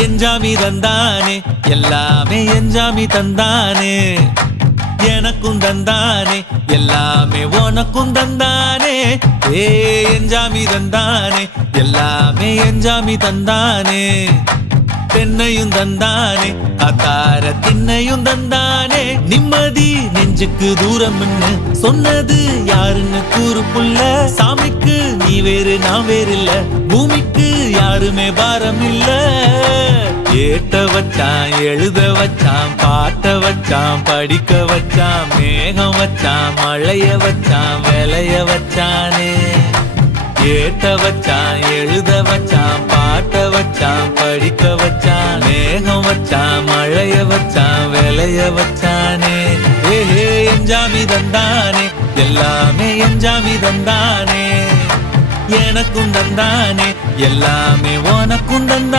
எஞ்சாமி தந்தானே எல்லாமே எஞ்சாமி தந்தானே எனக்கும் தந்தானே எல்லாமே உனக்கும் தந்தானே ஏ எஞ்சாமி தந்தானே எல்லாமே எஞ்சாமி தந்தானே தென்னையும் தந்தானே அத்தார திண்ணையும் தந்தானே நிம்மதி நெஞ்சுக்கு தூரம் சொன்னது யாருன்னு கூறு புள்ள சாமிக்கு நீ வேறு நான் வேறு இல்ல பூமிக்கு யாருமே பாரம் இல்ல ஏத்த வச்சான் எழுத வச்சான் பாட்ட வச்சான் படிக்க வச்சான் மேகம் வச்சான் மழைய வச்சான் விளைய வச்சானே ஏத்த வச்சான் எழுத வச்சான் பாட்ட வச்சான் படிக்க வச்சான் மேகம் வச்சான் மழைய வச்சான் விளைய வச்சானே ஏஹே எஞ்சாமி தந்தானே எல்லாமே எஞ்சாமி தந்தானே எனக்கும் தந்தானே எல்லாமே உனக்கும் தந்தானே